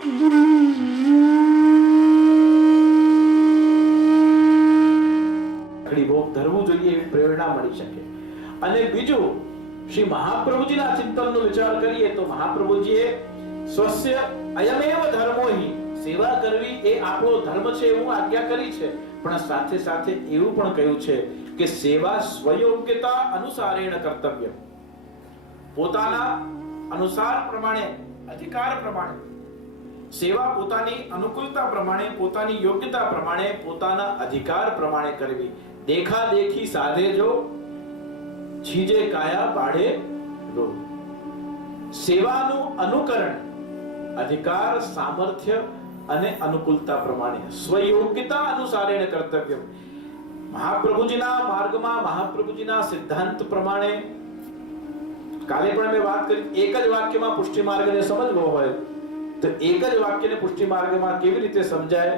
ધરવું જોઈએ એવી પ્રેરણા મળી શકે. અને બીજું, શ્રી મહાપ્રભુજીના ચિંતનનો વિચાર કરીએ તો મહાપ્રભુજીએ સ્વસ્ય અયમેવ ધર્મોહિ, સેવા કરવી એ આપણો ધર્મ છે એવું આજ્ઞા કરી છે, પણ સાથે સાથે એવું પણ કહ્યું છે કે સેવા સ્વયોગ્યતા અનુસારેણ કર્તવ્ય, પોતાના અનુસાર પ્રમાણે, અધિકાર પ્રમાણે સેવા પોતાની અનુકૂળતા પ્રમાણે, પોતાની યોગ્યતા પ્રમાણે, પોતાના અધિકાર પ્રમાણે કરવી. દેખા દેખી સાધે જો, છીજે કાયા પાડે રો. સેવાનું અનુકરણ અધિકાર, સામર્થ્ય અને અનુકૂળતા પ્રમાણે, સ્વયોગ્યતા અનુસારેણ કર્તવ્ય. મહાપ્રભુજીના માર્ગમાં, મહાપ્રભુજીના સિદ્ધાંત પ્રમાણે, કાલે પણ મેં વાત કરી, એક જ વાક્યમાં પુષ્ટિ માર્ગને સમજવો હોય તો એક જ વાક્યને પુષ્ટિ માર્ગમાં કેવી રીતે સમજાય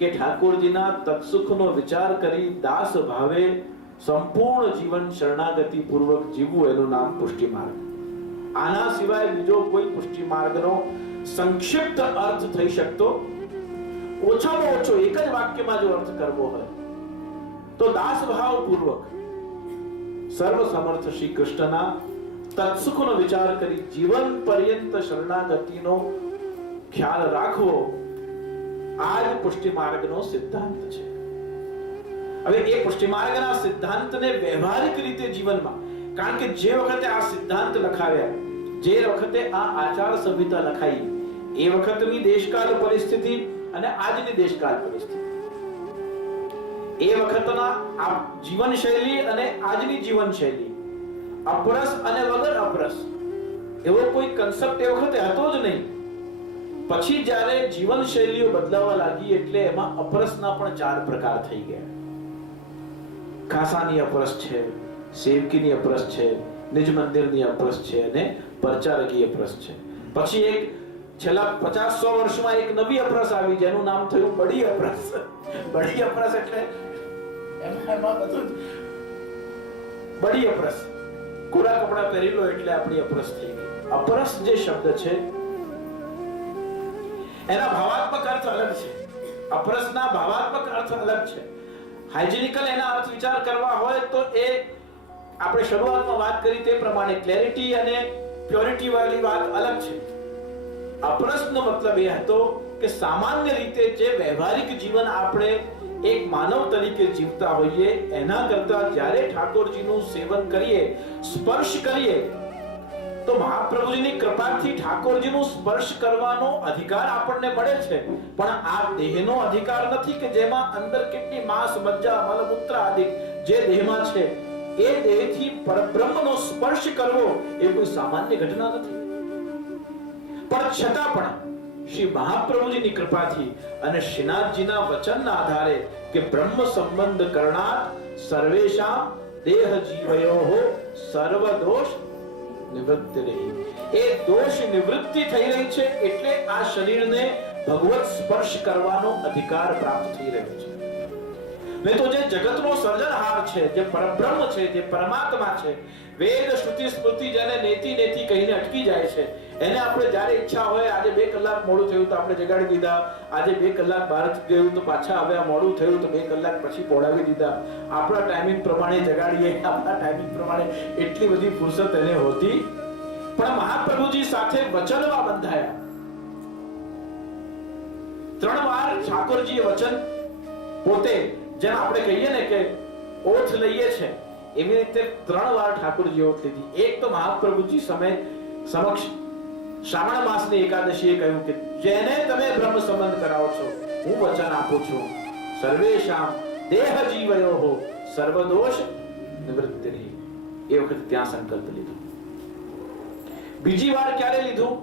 કે ઠાકોરજીના તત્સુખનો વિચાર કરી દાસ ભાવે સંપૂર્ણ જીવન શરણાગતિ પૂર્વક જીવવું, એનું નામ પુષ્ટિ માર્ગ. આના સિવાય બીજો કોઈ પુષ્ટિ માર્ગનો સંક્ષિપ્ત અર્થ થઈ શકતો, ઓછામાં ઓછો એક જ વાક્યમાં જો અર્થ કરવો હોય તો દાસ ભાવ પૂર્વક સર્વ સમર્થ શ્રી કૃષ્ણના તત્સુખનો વિચાર કરી જીવન પર્યંત શરણાગતિનો ખ્યાલ રાખવો, આ જ પુષ્ટિ માર્ગનો સિદ્ધાંત છે. હવે એ પુષ્ટિ માર્ગના સિદ્ધાંતને વ્યવહારિક રીતે જીવનમાં, કારણ કે જે વખતે આ સિદ્ધાંત લખાવ્યા, જે વખતે આ આચાર સંહિતા લખાઈ, એ વખતની દેશકાળ પરિસ્થિતિ અને આજની દેશકાળ પરિસ્થિતિ, એ વખતના આ જીવનશૈલી અને આજની જીવનશૈલી, અપરસ અને વગર અપરસ એવો કોઈ કન્સેપ્ટ એ વખતે હતો જ નહીં. પછી જ્યારે જીવનશૈલીઓ બદલાવા લાગી એટલે એમાં અપરસના પણ 4 પ્રકાર થઈ ગયા. ખાસાની અપરસ છે, સેવકીની અપરસ છે, નિજ મંદિરની અપરસ છે અને પરચારકી અપરસ છે. પછી એક છેલ્લા 50-100 વર્ષમાં એક નવી અપરસ આવી જેનું નામ થયું બડી અપરસ. બડી અપરસ એટલે એમાં બધું બડી અપરસ, કોરા કપડા પહેરી લો એટલે આપણી અપરસ થઈ ગઈ. અપરસ જે શબ્દ છે એના ભાવાત્મક અર્થ અલગ છે, અપરસના ભાવાત્મક અર્થ અલગ છે. હાઇજેનિકલ એના અર્થ વિચાર કરવા હોય તો એ આપણે શરૂઆતમાં વાત કરી તે પ્રમાણે ક્લેરિટી અને પ્યોરિટી વાળી વાત અલગ છે. અપરસનો મતલબ એ હતો કે સામાન્ય રીતે જે વ્યવહારિક જીવન આપણે એક માનવ તરીકે જીવતા હોઈએ એના કરતા જ્યારે ઠાકોરજીનું સેવન કરીએ, સ્પર્શ કરીએ, તો મહાપ્રભુજીની કૃપાથી ઠાકોરજીનું સ્પર્શ કરવાનો અધિકાર આપણને મળે છે, પણ આ દેહનો અધિકાર નથી કે જેમાં અંદર કેટલી માંસ, મજ્જા, મલમૂત્ર આદિ જે દેહમાં છે એ દેહથી પરબ્રહ્મનો સ્પર્શ કરવો એ કોઈ સામાન્ય ઘટના નથી. પણ છતાં પણ શ્રી મહાપ્રભુજીની કૃપાથી અને શ્રીનાથજીના વચનના આધારે કે બ્રહ્મ સંબંધ કરણાત સર્વેશામ દેહ જીવયોઃ સર્વ દોષ નિવૃત્તિ રહી, એ દોષ નિવૃત્તિ થઈ રહી છે એટલે આ શરીરને ભગવત સ્પર્શ કરવાનો અધિકાર પ્રાપ્ત થઈ રહ્યો છે. નહીં તો જે જગતનો સર્જનહાર છે, જે પરબ્રહ્મ છે, જે પરમાત્મા છે, વેદ શ્રુતિ સ્મૃતિ જેને નેતિ નેતિ કહીને અટકી જાય છે, એને આપણે જ્યારે ઈચ્છા હોય, આજે 2 કલાક મોડું થયું તો આપણે જગાડી દીધા, આજે 2 કલાક બહાર ગયું તો પાછા આવ્યા, મોડું થયું તો 2 કલાક પછી બોલાવી દીધા, આપણા ટાઈમિંગ પ્રમાણે જગાડીએ, આપણા ટાઈમિંગ પ્રમાણે, એટલી બધી ફુરસત એને હોતી. પણ મહાપ્રભુજી સાથે વચનમાં બંધાયા. 3 વાર ઠાકોરજીએ વચન પોતે, જેમ આપણે કહીએ ને કે ઓથ લઈએ છે, એવી રીતે 3 વાર ઠાકોરજી ઓથ લીધી. એક તો મહાપ્રભુજી સમક્ષ શ્રાવણ માસની એકાદશીએ કહ્યું કે જેને તમે બ્રહ્મ સંબંધ કરાવો છો, હું વચન આપું છું સર્વેશામ દેહ જીવયોઃ સર્વ દોષ નિવૃત્તિ રહી. એ વખતે ત્યાં સંકલ્પ લીધો. બીજી વાર ક્યારે લીધું?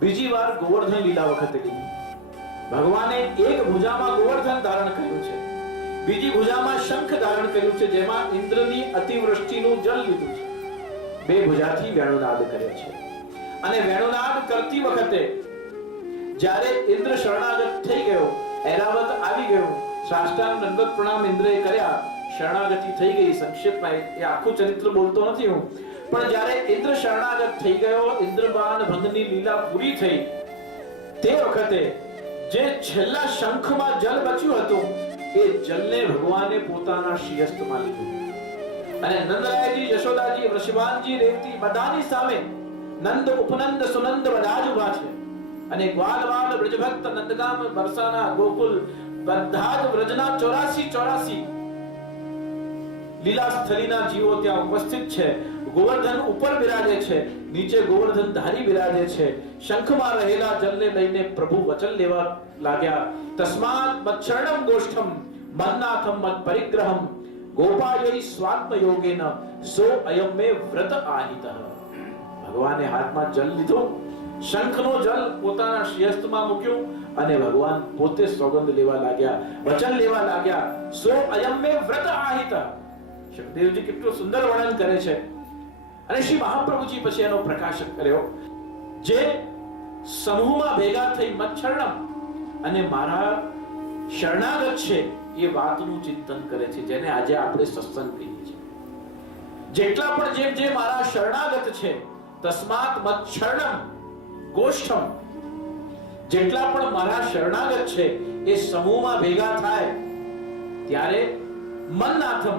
બીજી વાર ગોવર્ધન લીલા વખતે લીધું. ભગવાને એક ભુજામાં ગોવર્ધન ધારણ કર્યું છે, બીજી ભુજામાં શંખ ધારણ કર્યું છે, જેમાં ઇન્દ્રની અતિવૃષ્ટિનું જલ લીધું છે. 2 ભુજાથી વેણુનાદ કર્યો છે. અને વેણુનાદ કરતી વખતે જ્યારે ઇન્દ્ર શરણાગત થઈ ગયો, ઐરાવત આવી ગયો, સાષ્ટાંગ દંડવત પ્રણામ ઇન્દ્રએ કર્યા, શરણાગતિ થઈ ગઈ. સંક્ષેપમાં એ આખું ચરિત્ર બોલતો નથી હું, પણ જ્યારે ઇન્દ્ર શરણાગત થઈ ગયો, ઇન્દ્રબાન ભંગની લીલા પૂરી થઈ, તે વખતે જે છેલ્લા શંખમાં જલ બચ્યું હતું એ જલને ભગવાને પોતાના શિયસ્તમાં લીધું અને નંદરાયજી, યશોદાજી, વૃષભાનજી, રેવતી બધાની સામે નંદ, ઉપનંદ, સુનંદ બધા જ ઉભા છે અને ગ્વાલ વાલ બ્રજભક્ત, નંદગામ, બરસાના, ગોકુલ બધા જ વ્રજના 84 લીલા સ્થળીના જીવો ત્યાં ઉપસ્થિત છે. ગોવર્ધન ઉપર બિરાજે છે, નીચે ગોવર્ધન ધારી બિરાજે છે. શંખમાં રહેલા જલને લઈને પ્રભુ વચન લેવા લાગ્યા. તસ્માત મચ્છરણમ ગોષ્ઠમ મન્નાથમ મત પરિગ્રહમ ગોપાયૈ સ્વાત્મ યોગેન સો અયમ મે વ્રત આહિતઃ. ભગવાને હાથમાં જલ લીધું, શંખનો જલ પોતાના શિયસ્તમાં મૂક્યું અને ભગવાન પોતે સોગંદ લેવા લાગ્યા, વચન લેવા લાગ્યા. સો અયમ મે વ્રત આહિતઃ. સુખદેવજી કેટલું સુંદર વર્ણન કરે છે અને શ્રી મહાપ્રભુજી પછી એનો પ્રકાશક કર્યો. જે સમૂહમાં ભેગા થઈ મચ્છરણમ અને મારા શરણાગત છે એ વાતનું ચિંતન કરે છે, જેને આજે આપણે સત્સંગ કહીએ છીએ. જેટલા પણ જે મારા શરણાગત છે, તસ્માત મચ્છરણમ ગોષ્ઠમ, જેટલા પણ મારા શરણાગત છે એ સમૂહમાં ભેગા થાય ત્યારે મન્નાથમ,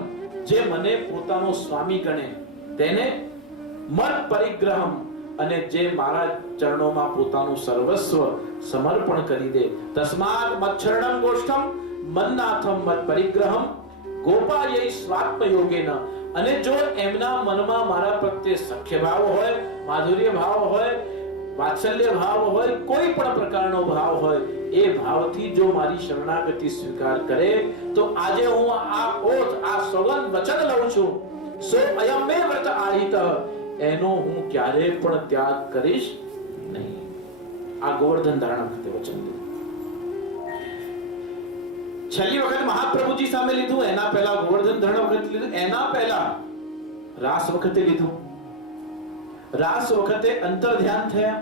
જે મને પોતાનો સ્વામી ગણે, તેને મત પરિગ્રહમ, અને જે મારા ચરણોમાં પોતાનું સર્વસ્વ સમર્પણ કરી દે. તસ્માત મચ્છરણમ ગોષ્ઠમ મન્નાથમ મત પરિગ્રહમ ગોપાયૈ સ્વાત્મ યોગેન. અને જો એમના મનમાં મારા પ્રત્યે સખ્ય ભાવ હોય, માધુર્ય ભાવ હોય, વાત્સલ્ય ભાવ હોય, કોઈ પણ પ્રકારનો ભાવ હોય, એ ભાવથી જો મારી શરણાગતિ સ્વીકાર કરે તો આજે હું આ ઓથ, આ સોગંદ વચન લઉં છું, સો અયમ મે વ્રત આહિતઃ, એનો હું ક્યારે પણ ત્યાગ કરીશ નહીં. આ ગોવર્ધન ધારણ વખતે વચન લીધું. છેલ્લી વખત મહાપ્રભુજી સામે લીધું, એના પહેલા ગોવર્ધન ધારણ વખતે લીધું, એના પહેલા રાસ વખતે લીધું. રાસ વખતે અંતર ધ્યાન થયા.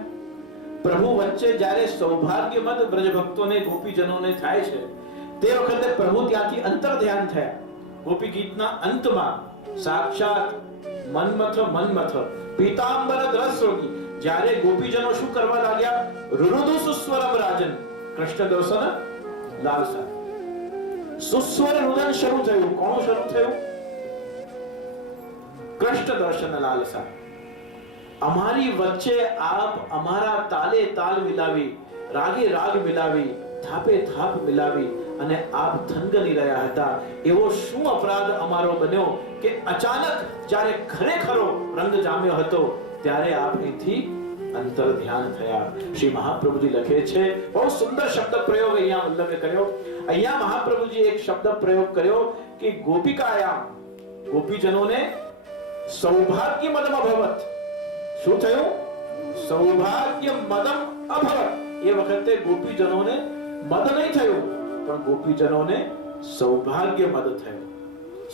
પ્રભુ વચ્ચે જ્યારે સૌભાગ્યમદ બ્રજ ભક્તોને, ગોપીજનોને થાય છે તે વખતે પ્રભુ ત્યાંથી અંતર ધ્યાન થયા. ગોપી ગીતના અંતમાં સાક્ષાત મન્મથ પીતાંબર દ્રસ્રોગી, જ્યારે ગોપીજનો શું કરવા લાગ્યા? રુરુદુ સુસ્વરમ રાજન, કૃષ્ણ દર્શન લાલસા. સુસ્વર રુદન શરૂ થયું. કોણ શરૂ થયું? કૃષ્ણ દર્શન લાલસા. અમારી વચ્ચે આપ અમારા તાલે તાલ મિલાવી, રાગે રાગ મિલાવી, થાપે થાપ મિલાવી અને આપ થનગની રહ્યા હતા. એવો શું અપરાધ અમારો બન્યો કે અચાનક જ્યારે ખરેખરો રંગ જામ્યો હતો ત્યારે આપ અહીંથી અંતર ધ્યાન થયા. શ્રી મહાપ્રભુજી લખે છે, બહુ સુંદર શબ્દ પ્રયોગ અહીંયા વલ્લભે કર્યો. અહીંયા મહાપ્રભુજી એક શબ્દ પ્રયોગ કર્યો કે ગોપિકાયામ, ગોપીજનોને સૌભાગ્ય મદમ અભવત. શું થયું? સૌભાગ્ય મદમ અભવત. એ વખતે ગોપીજનોને મદ નહીં થયું, પણ ગોપીજનોને સૌભાગ્ય મદ થયો.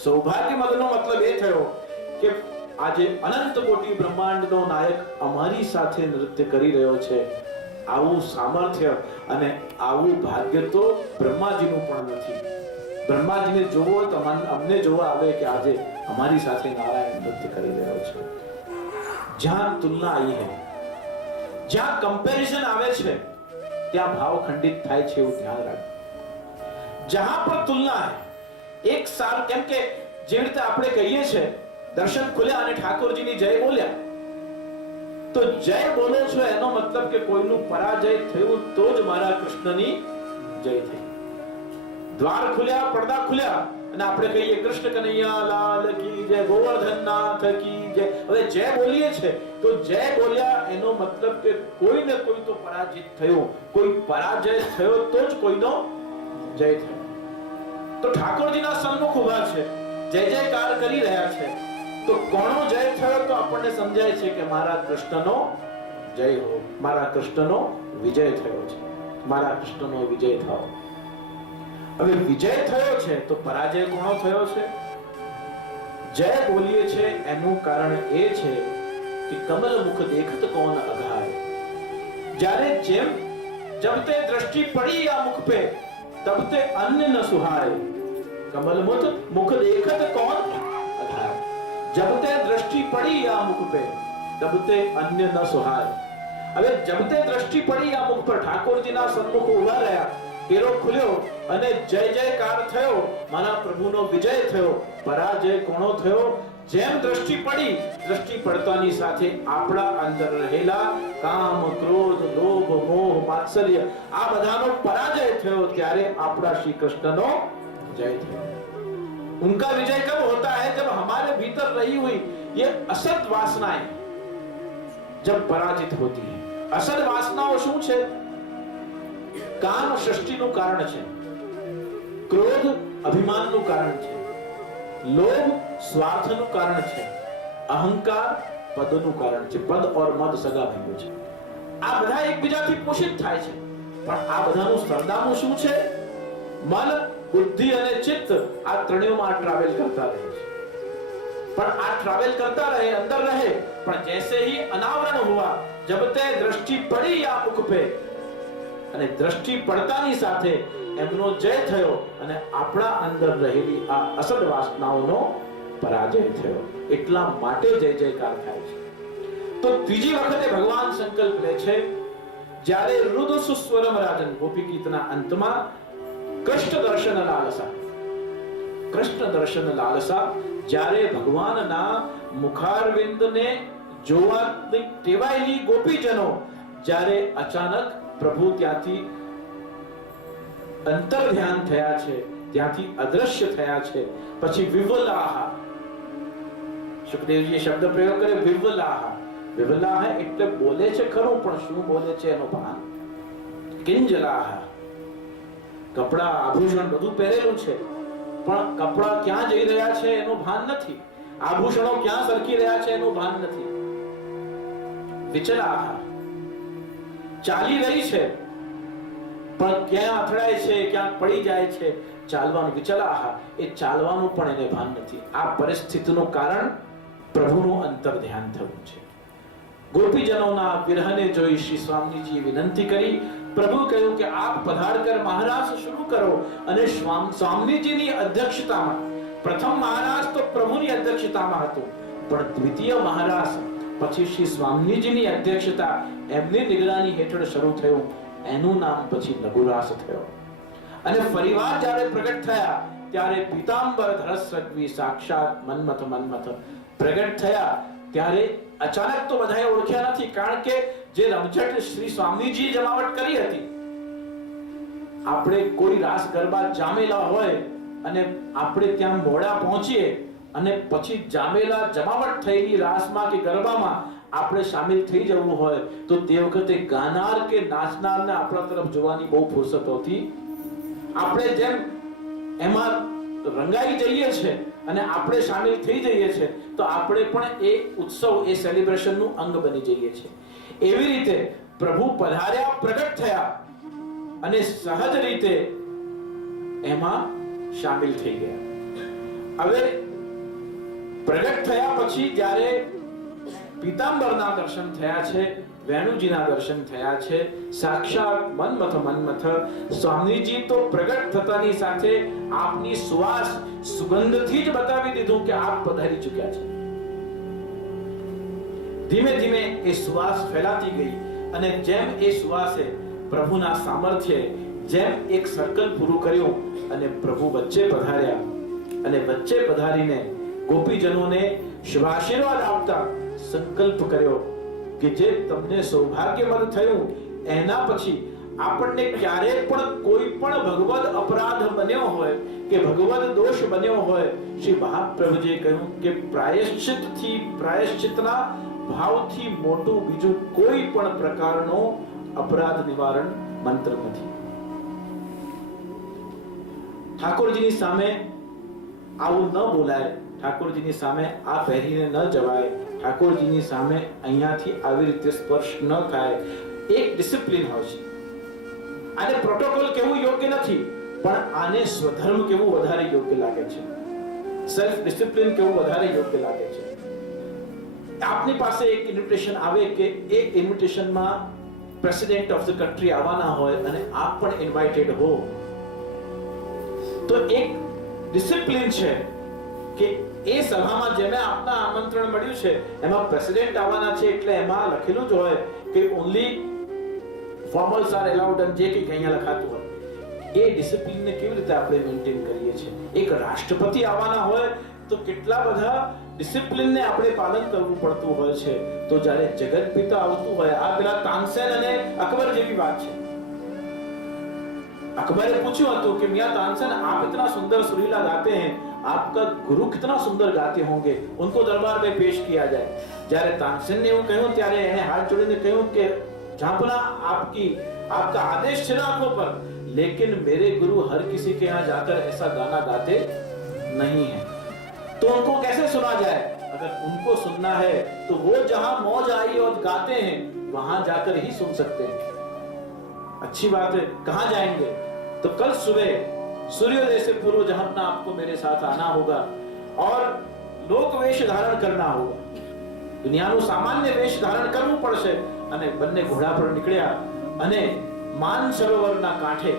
સૌભાગ્ય મદનો મતલબ એ થયો કે આજે અનંત કોટી બ્રહ્માંડનો નાયક અમારી સાથે નૃત્ય કરી રહ્યો છે. આવું સામર્થ્ય અને આવું ભાગ્ય તો બ્રહ્માજીનું પણ નથી. બ્રહ્માજીને જોવો તો અમને જોવા આવે કે આજે અમારી સાથે નારાયણ નૃત્ય કરી રહ્યો છે. જ્યાં તુલના આવી है, જ્યાં કમ્પેરિઝન આવે છે ત્યાં ભાવ ખંડિત થાય છે, એવું ધ્યાન રાખો. જ્યાં પણ તુલના है, એક સાર, કેમ કે જે રીતે આપણે કહીએ છે દર્શન ખુલ્યા અને ઠાકોરજીની જય બોલ્યા, તો જય બોલો છો એનો મતલબ કે કોઈનું પરાજય થયું તો જ મારા કૃષ્ણની જય થઈ. દ્વાર ખુલ્યા, પડદા ખુલ્યા અને આપણે કહીએ કૃષ્ણ કનૈયા લાલ કી જય, ગોવર્ધન નાથ કી જય. હવે જય બોલીએ છે તો જય બોલ્યા એનો મતલબ કે કોઈ ને કોઈ તો પરાજિત થયો, કોઈ પરાજય થયો તો જ કોઈનો જય થયો. તો ઠાકોરજીના સન્મુખ ઉભા છે, જય જયકાર કરી રહ્યા છે, તો કોનો જય થયો? તો આપણને સમજાય છે કે મારા કૃષ્ણનો જય હો, મારા કૃષ્ણનો વિજય થયો છે, મારા કૃષ્ણનો વિજય થાઓ. હવે વિજય થયો છે તો પરાજય કોનો થયો છે? જય બોલીએ છે એનું કારણ એ છે કે કમલ મુખ દેખત કોન અઘાય. જ્યારે જેમ જબ તે દ્રષ્ટિ પડી આ મુખ पे तब ते अन्य न सुहाय. कमल मुख देखत कौन अघाय. जब ते दृष्टि पड़ी आ मुख पे तब ते अन्य न सुहाय. હવે જબતે દ્રષ્ટિ પડી આ મુખ પર, ઠાકોરજીના સન્મુખ ઉભા રહ્યા, કેરો ખુલ્યો અને જય જયકાર થયો, મારા પ્રભુનો વિજય થયો, પરાજય કોનો થયો? જેમ દ્રષ્ટિ પડી, દ્રષ્ટિ પડતાની સાથે આપણા અંદર રહેલા કામ, ક્રોધ, લોભ, મોહ, માત્સર્ય આ બધાનો પરાજય થયો, ત્યારે આપણા શ્રી કૃષ્ણનો जय थे। उनका विजय कब होता है? जब हमारे भीतर रही हुई ये असत वासनाएं जब पराजित होती है। असत वासनाओं શું છે? કામ સૃષ્ટિનું કારણ છે, ક્રોધ અભિમાનનું કારણ છે, લોભ સ્વાર્થનું કારણ છે, અહંકાર પદનું કારણ છે। પદ और મદ સગા ભાઈઓ છે। આ બધા એકબીજાથી પોષિત થાય છે, પણ આ બધાનું સરનામું શું છે? મન, बुद्धि અને ચિત્ત આ ત્રણેયમાં ટ્રાવેલ કરતા રહે છે। પણ આ ટ્રાવેલ કરતા રહે, અંદર રહે, પણ जैसे ही अनावरण हुआ, जब ते दृष्टि पड़ी આ મુખ पे અને દ્રષ્ટિ પડતાની સાથે એમનો જય થયો અને આપણા અંદર રહેલી આ અસદ વાસનાઓનો પરાજય થયો। એટલા માટે જય જયકાર થાય છે। તો ત્રીજી વખતે ભગવાન સંકલ્પ લે છે, જ્યારે રુદ્ર સુસ્વરમ રાજન ગોપી ગીતના અંતમાં કૃષ્ણ દર્શન લાલસા, કૃષ્ણ દર્શન લાલસા, જ્યારે ભગવાનના મુખારવિંદને જોવાની ટેવાયેલી ગોપીજનો જ્યારે અચાનક પ્રભુ ત્યાંથી અંતર ધ્યાન થયા છે, ત્યાંથી અદ્રશ્ય થયા છે, પછી વિવલાહ, સુખદેવજીએ શબ્દ પ્રયોગ કર્યો વિવલાહ। વિવલાહ એટલે બોલે છે ખરું, પણ શું બોલે છે એનો ભાન। કિંજલાહ, કપડા આભૂષણ બધું પહેરેલું છે, પણ કપડા ક્યાં જઈ રહ્યા છે એનું ભાન નથી, આભૂષણો ક્યાં સરકી રહ્યા છે એનું ભાન નથી। વિચલાહ, ચાલી રહી છે પણ ક્યાં અથડાય છે, ક્યાં પડી જાય છે, ચાલવાનું વિચલાહ, એ ચાલવાનું પણ એને ભાન નથી। આ પરિસ્થિતિનું કારણ પ્રભુનું અંતર ધ્યાન થવું છે। ગોપીજનોના વિરહને જોઈ શ્રી સ્વામીજીએ વિનંતી કરી। પ્રભુ કહ્યું કે આપ પધાર કર મહારાસ શરૂ કરો, અને સ્વામીજીની અધ્યક્ષતામાં, પ્રથમ મહારાસ તો પ્રભુની અધ્યક્ષતામાં હતું, પણ દ્વિતીય મહારાસ પછી શ્રી સ્વામીજીની અધ્યક્ષતા એમની નિગરાની હેઠળ શરૂ થયું, એનું નામ પછી લઘુરાસ થયો। અને ફરીવાર જ્યારે પ્રગટ થયા ત્યારે પીતાંબર ધરસ્રગ્વી સાક્ષાત મન્મથ મન્મથ પ્રગટ થયા। ત્યારે અચાનક તો બધાએ ઓળખ્યા નથી, કારણ કે જે રમઝટ શ્રી સ્વામીજી જમાવટ કરી હતી, આપણે કોઈ રાસ ગરબા જામેલા હોય અને આપણે ત્યાં મોડા પહોંચીએ અને પછી જામેલા જમાવટ થયેલી રાસમાં કે ગરબામાં આપણે સામેલ થઈ જવું હોય, તો તે વખતે ગાનાર કે નાચનારને આપણા તરફ જોવાની બહુ ફુરસત હોતી। આપણે જેમ એમાં રંગાઈ જઈએ છે અને આપણે સામેલ થઈ જઈએ છે, તો આપણે પણ એ ઉત્સવ, એ સેલિબ્રેશનનું અંગ બની જઈએ છીએ। એવી રીતે પ્રભુ પધાર્યા, પ્રગટ થયા અને સહજ રીતે એમાં શામિલ થઈ ગયા। હવે પ્રગટ થયા પછી જ્યારે પીતાંબરના દર્શન થયા છે, વેણુજીના દર્શન થયા છે, સાક્ષાત મન્મથ મન્મથ સ્વામીજી તો પ્રગટ થતાની સાથે આપની સુવાસ, સુગંધથી જ બતાવી દીધું કે આપ પધારી ચૂક્યા છે। ધીમે ધીમે એ સુવાસ ફેલાતી ગઈ, અને જેમ એ સુવાસે પ્રભુના સામર્થ્ય જેમ એક સર્કલ પૂરું કર્યું અને પ્રભુ વચ્ચે પધાર્યા, અને વચ્ચે પધારીને ગોપીજનોને શુભાશીર્વાદ આપતા સંકલ્પ કર્યો કે જે તમને સૌભાગ્યમદ થયું, એના પછી આપણને ક્યારે પણ કોઈ પણ ભગવદ અપરાધ બન્યો હોય કે ભગવદ દોષ બન્યો હોય, શ્રી મહાપ્રભુજીએ કહ્યું કે પ્રાયશ્ચિતથી, પ્રાયશ્ચિતના ભાવથી મોટું બીજું કોઈ પણ પ્રકારનો અપરાધ નિવારણ મંત્ર નથી। ઠાકોરજીની સામે આવું ન બોલાય, ઠાકોરજીની સામે આ પહેરીને ન જવાય, ઠાકોરજીની સામે અહીંયાથી આવી રીતે સ્પર્શ ન થાય। એક ડિસિપ્લિન હોય છે। આને પ્રોટોકોલ કેવું યોગ્ય નથી, પણ આને સ્વધર્મ કેવું વધારે યોગ્ય લાગે છે, સેલ્ફ ડિસિપ્લિન કેવું વધારે યોગ્ય લાગે છે। આપની પાસે એક ઇન્વિટેશન આવે કે એ ઇન્વિટેશનમાં પ્રેસિડેન્ટ ઓફ ધ કન્ટ્રી આવવાના હોય અને આપ પણ ઇન્વાઇટેડ હો, તો એક ડિસિપ્લિન છે કે એ સભામાં જેને આપના આમંત્રણ મળ્યું છે એમાં પ્રેસિડેન્ટ આવવાના છે, એટલે એમાં લખેલું જ હોય કે કે ઓનલી ફોર્મલ્સ આર એલાઉડ અને જે કંઈક અહીંયા લખાતું હોય એ ડિસિપ્લિનને કેવી રીતે આપણે મેન્ટેન કરીએ છીએ. એક રાષ્ટ્રપતિ આવવાના હોય તો કેટલા બધા ડિસિપ્લિનને આપણે પાલન કરવું પડતું હોય છે. તો જ્યારે જગત પિતા આવતું હોય, આ પેલા તાનસેન અને અકબર જેવી વાત છે. अकबर ने पूछा तो कि मियां तानसेन आप इतना सुंदर सुरीला गाते हैं, आपका गुरु कितना सुंदर गाते होंगे, उनको दरबार में पेश किया जाए. જ્યારે તાનસેન ને એવું કહ્યું ત્યારે એને હાથ જોડીને કહ્યું કે झांपना आपका आदेश है आंखों पर, लेकिन मेरे गुरु हर किसी के यहाँ जाकर ऐसा गाना गाते नहीं है. तो उनको कैसे सुना जाए? अगर उनको सुनना है तो वो जहां मौज आई और गाते हैं वहां जाकर ही सुन सकते हैं. अच्छी बात है. कहां जाएंगे? तो कल सुबह सूर्योदय से पूर्व जहां आपको मेरे साथ आना होगा और लोक वेश धारण करना होगा. દુનિયાનું સામાન્ય વેશ ધારણ કરવું પડશે. અને બંને ઘોડા પર નીકળ્યા અને માન સરોવરના કાંઠે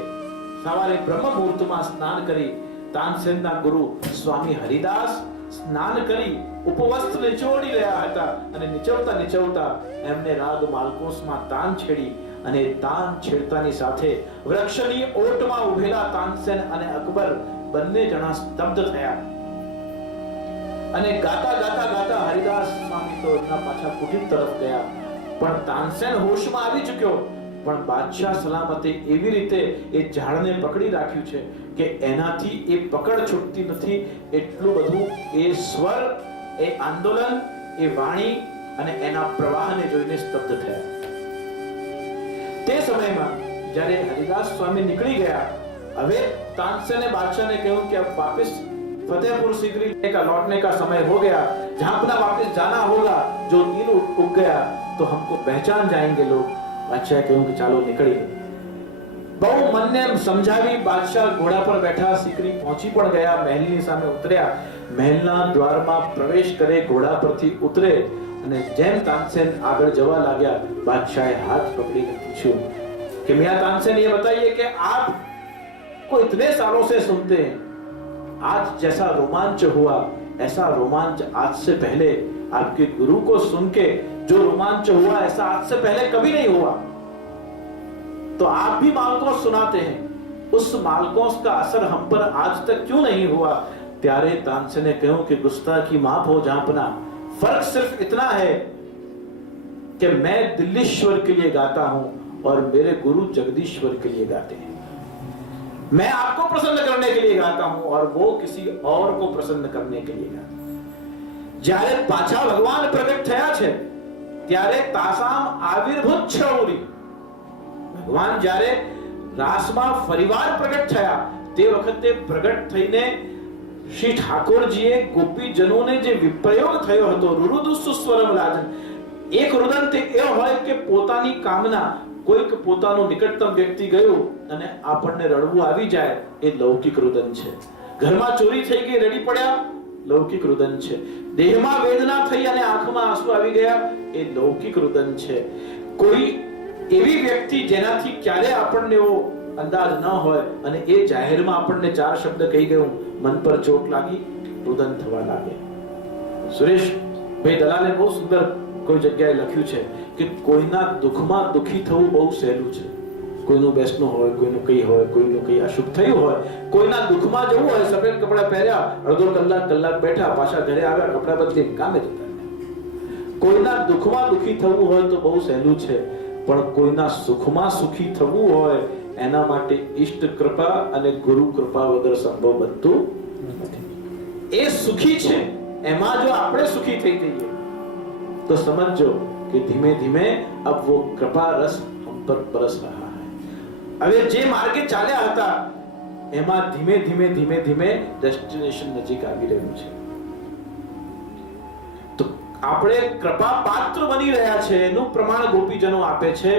સવારે બ્રહ્મ મુહૂર્તમાં સ્નાન કરી તાનસેનના ગુરુ સ્વામી હરિદાસ સ્નાન કરી ઉપવસ્ત્ર નિચોડી રહ્યા હતા અને નીચવતા એમને રાગ માલકોસમાં તાન છેડી અને તાન છેડતાની સાથે વૃક્ષની ઓટમાં ઉભેલા તાનસેન અને અકબર બંને જણા સ્તબ્ધ થયા અને ગાતા હરિદાસ સ્વામી તો એમના પાછા કુટીર તરફ ગયા. પણ તાનસેન હોશમાં આવી ચૂક્યો, પણ બાદશાહ સલામતે એવી રીતે એ ઝાડને પકડી રાખ્યું છે કે એનાથી એ પકડ છૂટતી નથી. એટલું બધું એ સ્વર, એ આંદોલન, એ વાણી અને એના પ્રવાહને જોઈને સ્તબ્ધ થયા. તે સમયમાં જ્યારે હરિદાસ સ્વામી નીકળી ગયા, હવે तानसेन ने बादशाह ने कहा कि अब वापस फतेहपुर सीकरी का लौटने का समय हो गया, जहां अपना वापस जाना होगा, जो नील उग गया तो हमको पहचान जाएंगे लोग. बादशाह कहूं कि चालो निकलिए. बहु मन ने समझावी. बादशाह घोड़ा पर बैठा सीकरी पहुंची पण गया. महलनी सामे उतर्या. महलना द्वारमा प्रवेश करे, घोड़ा परथी उतरे અને જેમ तानसेन આગળ જવા लाग्या, बादशाहे हाथ पकड़ीने पूछ्યું कि मियां तानसेन ये बताइए कि आप को इतने सालों से सुनते हैं, आज जैसा रोमांच हुआ ऐसा रोमांच आज से पहले आपके गुरु को सुन के जो रोमांच हुआ ऐसा आज से पहले कभी नहीं हुआ. तो आप भी मालकों सुनाते हैं, उस मालकों का असर हम पर आज तक क्यों नहीं हुआ? त्यारे तानसेन ने कहा कि गुस्ताखी माफ हो झांपना, फर्क सिर्फ इतना है कि मैं दिल्लीश्वर के लिए गाता हूं और मेरे गुरु जगदीश्वर के लिए गाते हैं. मैं आपको प्रसन्न करने के लिए गाता हूं और वो किसी और को प्रसन्न करने के लिए गाता. જ્યારે પાછા ભગવાન પ્રગટ થયા છે ત્યારે તાસામ આવિર્ભૂત છૌરી, ભગવાન જ્યારે રાસમાં ફરીવાર પ્રગટ થયા તે વખતે પ્રગટ થઈને શ્રી ઠાકોરજીએ ગોપીજનોને જે વિપ્રયોગ થયો હતો, રુરુદુ સુસ્વરમ રાજન, એક રુદન તે એ હોય કે પોતાની કામના કોઈક પોતાનો નિકટતમ વ્યક્તિ ગયો અને આપણને રડવું આવી જાય, એ લૌકિક રુદન છે. ઘરમાં ચોરી થઈ ગઈ, રડી પડ્યા, લૌકિક રુદન છે. દેહમાં વેદના થઈ અને આંખમાં આંસુ આવી ગયા, એ લૌકિક રુદન છે. કોઈ એવી વ્યક્તિ જેનાથી ક્યારે આપણને એવો અંદાજ ન હોય અને એ જાહેરમાં આપણને ચાર શબ્દ કહી ગયું, મન પર ચોટ લાગી, રુદન થવા લાગે. સુરેશ ભાઈ દલાલે બહુ સુંદર કોઈ જગ્યાએ લખ્યું છે કે કોઈના દુઃખમાં દુખી થવું બહુ સહેલું છે. કોઈનું બેસનું હોય, કોઈનું કઈ હોય, કોઈનું કઈ અશુભ થયું હોય, કોઈના દુઃખમાં જવું હોય, સફેદ કપડા પહેર્યા, અડધો કલાક બેઠા, પાછા ઘરે આવ્યા, કપડા બદલી કામે જતા. કોઈના દુઃખમાં દુખી થવું હોય તો બહુ સહેલું છે, પણ કોઈના સુખમાં સુખી થવું હોય એના માટે ઈષ્ટ કૃપા અને ગુરુ કૃપા વગર સંભવ બનતું નથી. એ સુખી છે, એમાં જો આપણે સુખી થઈ જઈએ तो समझो कि धीमे धीमे अब वो कृपा रस हम पर बरस रहा है. હવે જે માર્ગે ચાલ્યા હતા એમાં ધીમે ધીમે ડેસ્ટિનેશન નજીક આવી રહ્યું છે. તો આપણે કૃપા પાત્ર બની રહ્યા છે એનું પ્રમાણ ગોપીજનો આપે છે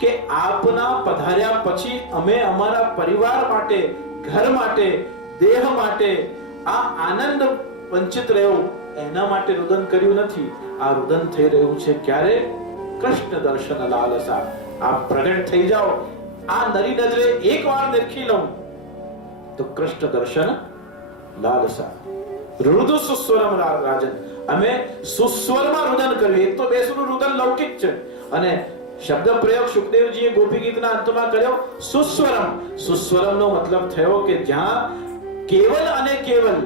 કે આપના પધાર્યા પછી અમે અમારા પરિવાર માટે, ઘર માટે, દેહ માટે આ આનંદ વંચિત રહ્યો એના માટે રુદન કર્યું નથી. આ રુદન થઈ રહ્યું છે ક્યારે? કૃષ્ણ દર્શન લાલસા. આપ પ્રગટ થઈ જાઓ, આ નરી નજરે એકવાર નિરખી લઉં તો કૃષ્ણ દર્શન લાલસા. રુદુ સુસ્વરમ રાજન, અમે સુસ્વરમાં રુદન કર્યું. એક તો બેસનું રુદન લૌકિક છે અને શબ્દ પ્રયોગ સુખદેવજીએ ગોપી ગીતના અંતમાં કર્યો સુસ્વરમ. સુસ્વરમનો મતલબ થયો કે જ્યાં કેવલ અને કેવલ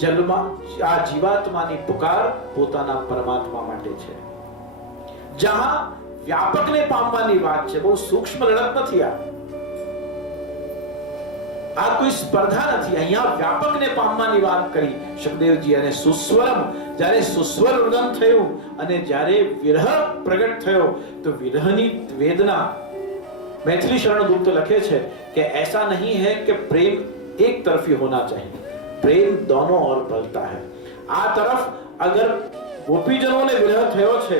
જન્મમાં આ જીવાત્માની પુકાર પોતાના પરમાત્મા માટે છે, જ્યાં વ્યાપકને પામવાની વાત છે. બહુ સૂક્ષ્મ લડત નથી આ કોઈ સ્પર્ધા નથી. અહીંયા વ્યાપકને પામવાની વાત કરી સુખદેવજી. અને સુસ્વરમ, જ્યારે સુસ્વર ઉદગમ થયું અને જ્યારે વિરહ પ્રગટ થયો તો વિરહની વેદના मैथिली शरण गुप्त लखे छे कि ऐसा नहीं है कि प्रेम एक तरफी होना चाहिए, प्रेम दोनों ओर पलता है. आ तरफ अगर गोपीजनों ने विरह थयो छे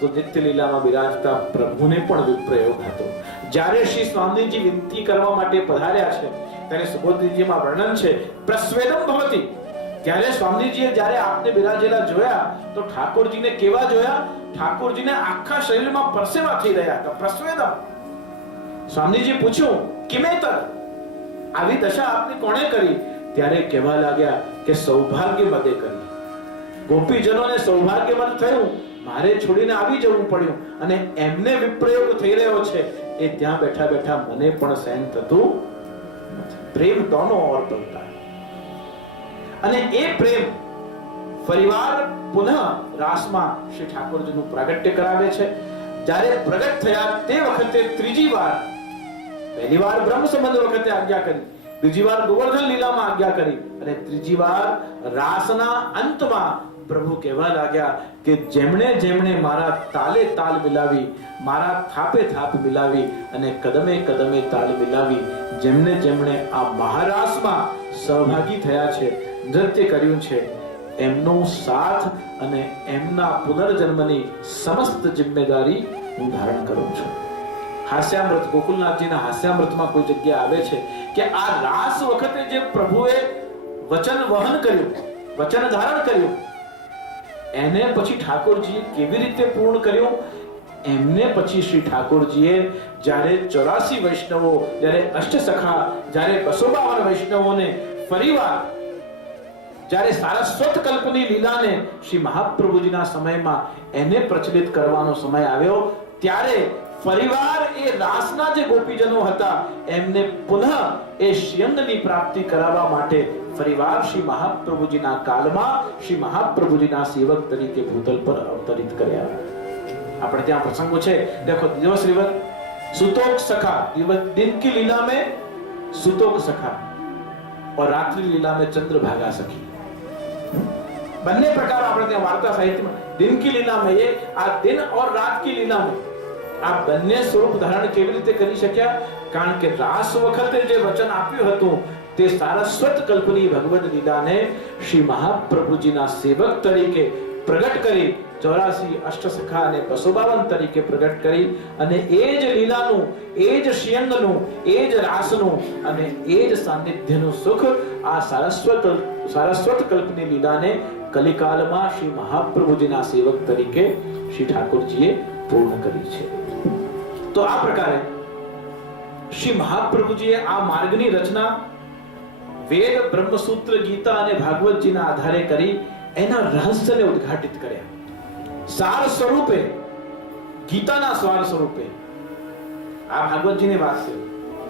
तो नित्य लीलाમાં બિરાજતા પ્રભુને પણ વિપ્રયોગ હતો. જ્યારે શ્રી સ્વામીજી વિનંતી કરવા માટે પધાર્યા છે ત્યારે સુબોધજીમાં વર્ણન છે પ્રસ્વેદમ ભવતી. ત્યારે સ્વામીજીએ જ્યારે આપને બિરાજેલા જોયા તો ઠાકોરજીને કેવા જોયા? ઠાકોરજીને આખા શરીરમાં પરસેવા થઈ રહ્યા હતા. પ્રસ્વેદમ. સ્વામીજી પૂછ્યું કિમેતર, આવી દશા આપને કોણે કરી? ત્યારે કહેવા લાગ્યા કે સૌભાગ્ય મદે કરી. ગોપીજનોને સૌભાગ્ય મદ થયું, મારે છોડીને આવી જવું પડ્યું અને એમને વિપ્રયોગ થઈ રહ્યો છે એ ત્યાં બેઠા બેઠા મને પણ સહન થતું નથી. પ્રેમ દોનો ઓર બનતા અને એ પ્રેમ ફરીવાર પુનઃ રાસમાં શ્રી ઠાકોરજીનું પ્રાગટ્ય કરાવે છે. જ્યારે પ્રગટ થયા તે વખતે ત્રીજી વાર, પહેલી વાર બ્રહ્મ સંબંધ વખતે આજ્ઞા કરી, બીજી વાર ગોવર્ધન લીલામાં આજ્ઞા કરી અને ત્રીજી વાર રાસના અંતમાં પ્રભુ કહેવા લાગ્યા કે જેમણે જેમણે મારા તાલે તાલ મિલાવી, મારા થાપે થાપ મિલાવી અને કદમે કદમે તાલ મિલાવી, જેમણે જેમણે આ મહારાસમાં સહભાગી થયા છે, નૃત્ય કર્યું છે, એમનો સાથ અને એમના પુનર્જન્મની સમસ્ત જિમ્મેદારી હું ધારણ કરું છું. હાસ્યામૃત, ગોકુલનાથજીના હાસ્યામૃતમાં કોઈ જગ્યા આવે છે કે આ રાસ વખતે જે પ્રભુએ વચન વહન કર્યું, વચન ધારણ કર્યું, એને પછી ઠાકોરજીએ કેવી રીતે પૂર્ણ કર્યું? એમને પછી શ્રી ઠાકોરજીએ જ્યારે 84 વૈષ્ણવો, જ્યારે અષ્ટસખા, જ્યારે 252 વૈષ્ણવોને ફરીવાર જ્યારે સારસ્વત કલ્પની લીલાને શ્રી મહાપ્રભુજીના સમયમાં એને પ્રચલિત કરવાનો સમય આવ્યો ત્યારે ફરીવાર એ રાસના જે ગોપીજનો હતા એમને પુનઃ એ શ્રીઅંગની પ્રાપ્તિ કરાવવા માટે ફરીવાર શ્રી મહાપ્રભુજીના કાળમાં શ્રી મહાપ્રભુજીના સેવક તરીકે ભૂતલ પર અવતરિત કર્યા. આપણે ત્યાં પ્રસંગો છે, देखो दिवस रिवर सुतोक सखा, दिन की लीला में सुतोक सखा और रात्रि लीला में चंद्रभागा सखी. બંને પ્રકાર આપણે ત્યાં વાર્તા સાહિત્યમાં दिन की लीला में ये આ दिन और रात की लीला में આ બંને સ્વરૂપ ધારણ કેવી રીતે કરી શક્યા? કારણ કે રાસ વખતે જે વચન આપ્યું હતું તે સારસ્વત કલ્પની ભગવદ લીલાને શ્રી મહાપ્રભુજીના સેવક તરીકે પ્રગટ કરી, 84 અષ્ટસખા અને 252 તરીકે પ્રગટ કરી અને એ જ લીલાનું, એ જ શ્રીઅંગનું, એ જ રાસનું અને એ જ સાનિધ્યનું સુખ આ સારસ્વત કલ્પની લીલાને કલિકાલમાં શ્રી મહાપ્રભુજીના સેવક તરીકે શ્રી ઠાકોરજીએ પૂર્ણ કરી છે. તો આ પ્રકારે શ્રી મહાપ્રભુજીએ આ માર્ગની રચના વેદ, બ્રહ્મસૂત્ર, ગીતા અને ભાગવતજીના આધારે કરી એના રહસ્યને ઉદ્ઘાટિત કર્યા. સાર સ્વરૂપે, ગીતાના સાર સ્વરૂપે, આ ભાગવતજીની વાત છે,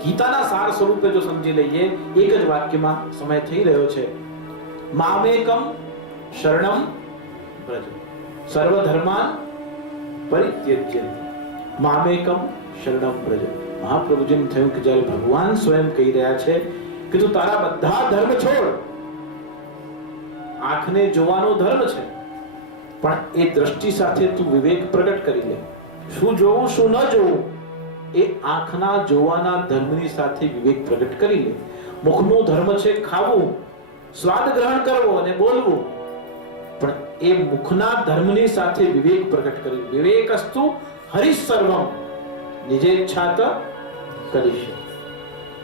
ગીતાના સાર સ્વરૂપે જો સમજી લઈએ, એક જ વાક્યમાં સમય થઈ રહ્યો છે. મામેકમ શરણમ વ્રજ સર્વ ધર્માન પરિત્યજ્ય મામેકમ શરણમ વ્રજ. મહાપ્રભુજીને થયું કે જ્યારે ભગવાન સ્વયં કહી રહ્યા છે કે તું તારા બધા ધર્મ છોડ, આંખને જોવાનો ધર્મ છે પણ એ દ્રષ્ટિ સાથે તું વિવેક પ્રગટ કરી લે. શું જોવું શું ન જોવું એ આંખના જોવાના ધર્મની સાથે વિવેક પ્રગટ કરી લે. મુખનો ધર્મ છે ખાવું, સ્વાદ ગ્રહણ કરવો અને બોલવું, પણ એ મુખના ધર્મની સાથે વિવેક પ્રગટ કરી. વિવેકસ્તુ હરિસર્વમ નિજેચ્છાત કરીશ.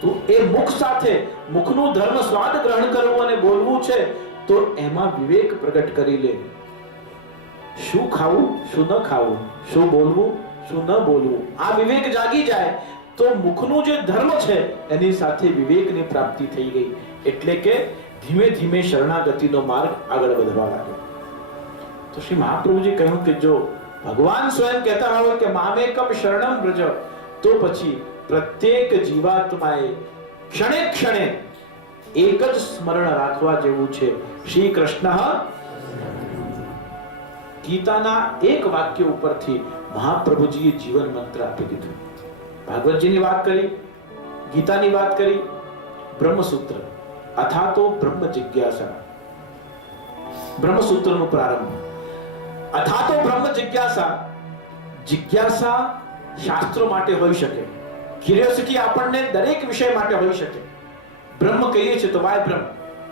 તું એ મુખ સાથે, મુખનું ધર્મ સ્વાદ ગ્રહણ કરવું અને બોલવું છે તો એમાં વિવેક પ્રગટ કરી લે. શું ખાવું શું ન ખાવું, શું બોલવું શું ન બોલવું, આ વિવેક જાગી જાય તો મુખનું જે ધર્મ છે એની સાથે વિવેકની પ્રાપ્તિ થઈ ગઈ. એટલે કે ધીમે ધીમે શરણાગતિનો માર્ગ આગળ વધવા લાગ્યો. તો શ્રી મહાપ્રભુજી કહ્યું કે જો ભગવાન સ્વયં કહેતા હોય કે મામેકમ શરણમ વ્રજ, તો પછી પ્રત્યેક જીવાત્માએ ક્ષણે ક્ષણે એક જ સ્મરણ રાખવા જેવું છે, શ્રી કૃષ્ણ. ગીતાના એક વાક્ય ઉપરથી મહાપ્રભુજીએ જીવન મંત્ર આપી દીધું. ભાગવતજીની વાત કરી, ગીતાની વાત કરી, બ્રહ્મસૂત્ર અથાતો બ્રહ્મ જિજ્ઞાસા, બ્રહ્મસૂત્રનો પ્રારંભ. અથાતો બ્રહ્મ જિજ્ઞાસા. જિજ્ઞાસા શાસ્ત્રો માટે હોઈ શકે, ક્યુરિયોસિટી આપણને દરેક વિષય માટે હોઈ શકે. બ્રહ્મ કહીએ છીએ તો વાય બ્રહ્મ,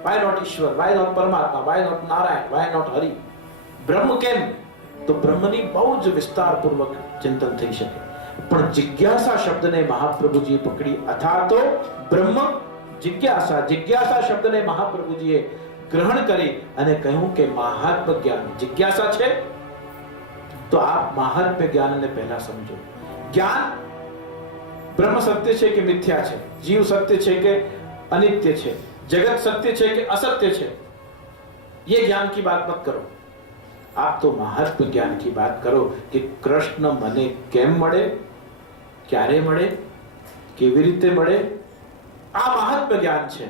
વાય નોટ ઈશ્વર, વાય નોટ પરમાત્મા, why not Narayan, why not Hari? બ્રહ્મ કેમ? તો બ્રહ્મની બહુ જ વિસ્તારપૂર્વક ચિંતન થઈ શકે. પણ જિજ્ઞાસા શબ્દને મહાપ્રભુજીએ પકડી. અથાતો બ્રહ્મ જિજ્ઞાસા. જિજ્ઞાસા શબ્દને મહાપ્રભુજીએ ગ્રહણ કરી અને કહ્યું કે મહાત્મ જ્ઞાન જિજ્ઞાસા છે, તો આપ મહાત્મ્ય જ્ઞાનને પહેલા સમજો. જ્ઞાન બ્રહ્મ સત્ય છે કે મિથ્યા છે, જીવ સત્ય છે કે અનિત્ય છે, જગત સત્ય છે કે અસત્ય છે, ये ज्ञान की बात मत करो. आप तो महात्म ज्ञान की बात करो कि કૃષ્ણ મને કેમ મળે, ક્યારે મળે, કેવી રીતે મળે. આ મહાત્મ જ્ઞાન છે.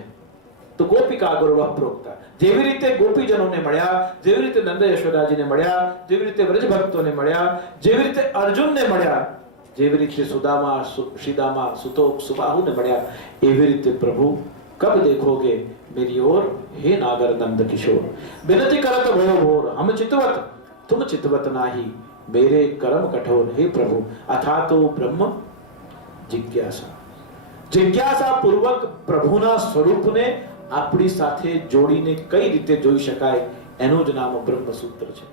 તો ગોપિકા ગૌરવ પ્રોક્તા, જેવી રીતે ગોપીજનોને મળ્યા, જેવી રીતે નંદ યશોદાજીને મળ્યા, જેવી રીતે વ્રજ ભક્તોને મળ્યા, જેવી રીતે અર્જુનને મળ્યા, જેવી રીતે સુદામા શ્રીદામા સુતોક સુબાહુને મળ્યા, એવી રીતે પ્રભુ कब देखोगे मेरी ओर हे नागर नंद किशोर, विनती करत भयो भोर, हम चितवत तुम चितवत नाही, मेरे कर्म कठोर, हे प्रभु. अथातो ब्रह्म जिज्ञासा. जिज्ञासा पूर्वक प्रभुना સ્વરૂપને આપણી સાથે જોડીને કઈ રીતે જોઈ શકાય, એનું જ નામ બ્રહ્મસૂત્ર છે.